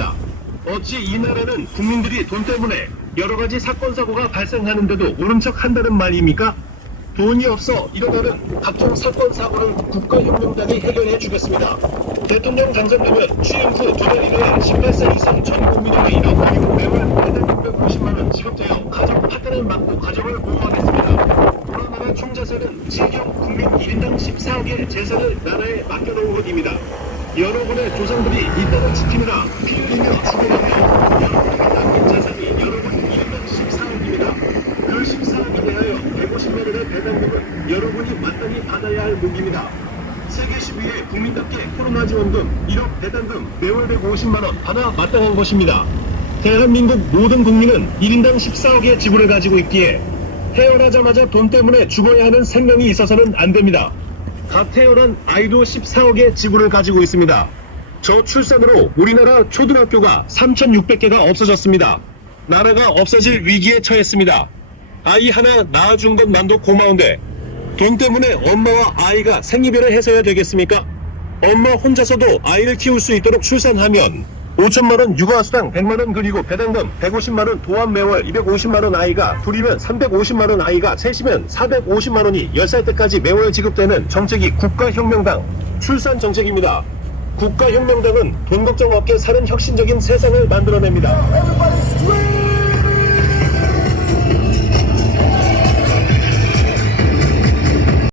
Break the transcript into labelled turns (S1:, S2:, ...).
S1: 있습니다. 어찌 이 나라는 국민들이 돈 때문에 여러 가지 사건 사고가 발생하는데도 모른 척 한다는 말입니까? 돈이 없어 일어나는 각종 사건 사고는 국가혁명당이 해결해 주겠습니다. 대통령 당선되면 취임 후 두 달 이내에 18세 이상 전 국민에게 1억 그리고 매월 매달 650만 원 지급되어 가정 파탄을 막고 가정을 보호하겠습니다. 우리나라 총자산은 지경 국민 1인당 14억의 재산을 나라에 맡겨놓은 것입니다. 여러 분의 조상들이 이 땅을 지키느라 피 흘리며 죽어가며 여러분에게 남긴 재산이 여러분 1인당 14억입니다. 그 14억에 대하여 150만 원의 배당금은 여러분이 마땅히 받아야 할 목입니다. 세계 10위의 국민답게 코로나 지원금 1억 배당금 매월 150만 원 받아 마땅한 것입니다. 대한민국 모든 국민은 1인당 14억의 지분을 가지고 있기에 태어나자마자 돈 때문에 죽어야 하는 생명이 있어서는 안 됩니다. 갓 태어난 아이도 14억의 지분을 가지고 있습니다. 저 출산으로 우리나라 초등학교가 3,600개가 없어졌습니다. 나라가 없어질 위기에 처했습니다. 아이 하나 낳아준 것만도 고마운데 돈 때문에 엄마와 아이가 생이별을 해서야 되겠습니까? 엄마 혼자서도 아이를 키울 수 있도록 출산하면 5천만원 육아수당 100만원 그리고 배당금 150만원 도합 매월 250만원 아이가 둘이면 350만원 아이가 셋이면 450만원이 10살 때까지 매월 지급되는 정책이 국가혁명당 출산 정책입니다. 국가혁명당은 돈 걱정 없게 사는 혁신적인 세상을 만들어냅니다.